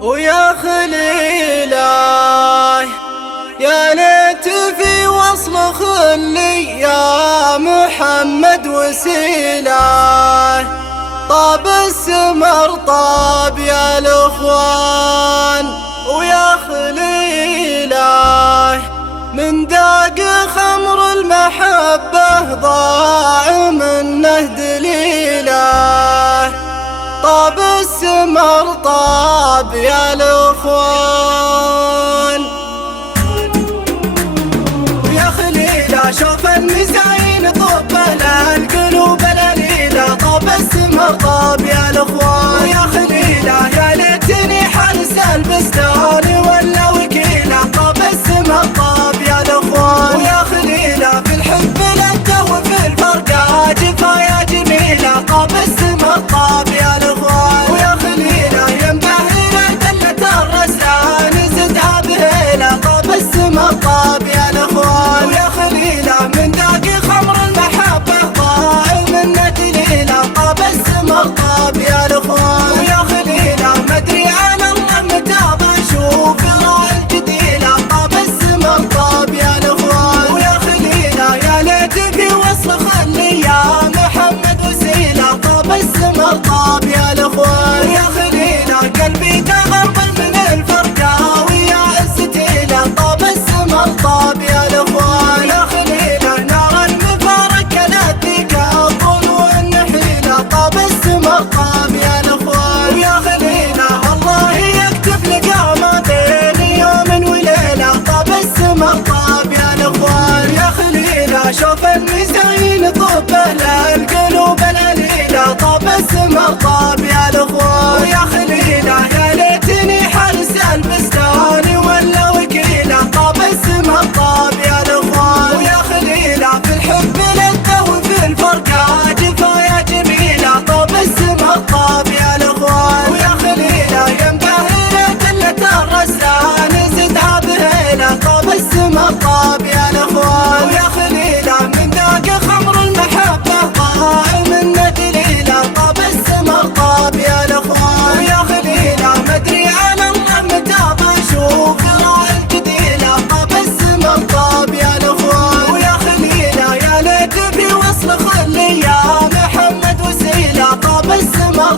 ويا خليله يا ليت في وصل خلي يا محمد وسيله. طاب السمر طاب يا الاخوان ويا خليله من داق خمر المحبة ضاع منه دليله. طاب السمر طاب يا الاخوان ويا خليله شوف المزاين طب القلوب الأليلة. طاب السمر طاب يا الاخوان ويا خليله يا ليتني حارس البستان ولا وكيله. طاب السمر طاب يا الاخوان ويا خليله في الحب لده وفي الفرقة جفايا جميلة. طاب السمر طاب يا الاخوان ويا خليله ينبهر دلة الرسان زدها بهيله. طاب السمر طاب يا الاخوان ويا خليله من داقي خمر المحبة ضاع منه دليله. طاب السمر طاب يا الاخوان ويا خليله مدري عن الله متى بشوف راعي الجديله. طاب السمر طاب يا الاخوان ويا خليله يا ليت في وصل خلي يا محمد وسيله. طاب السمر طاب يا الاخوان ويا خليله قلبي تغربل من الفرقة ويا عزتيله. طاب السمر طاب يا الاخوان ويا خليله نار المفارق لديك الطلوع النحيله. طاب السمر طاب يا الاخوان ويا خليله الله يكتب لقى ما بين يوم وليله. طاب السمر طاب يا الاخوان ويا خليله شوف المزاين طب القلوب الأليلة. طاب السمر طاب يا الاخوان ويا خليله يا ليتني حارس البستان ولا وكيله. طاب السمر طاب يا الاخوان ويا خليله في الحب لده وفي الفرقة جفايا جميلة. طاب السمر طاب يا الاخوان ويا خليله ينبهر دلة الرسان زدها بهيله. طاب السمر طاب يا الاخوان ويا خليله من ذاق خمر المحبة ضاع منه دليله. طاب السمر طاب يا الاخوان ويا خليله مدري عن الله متى بشوف راعي الجديله. طاب السمر طاب يا الاخوان ويا خليله يا ليت في وصل خلي يا محمد وسيله. طاب السمر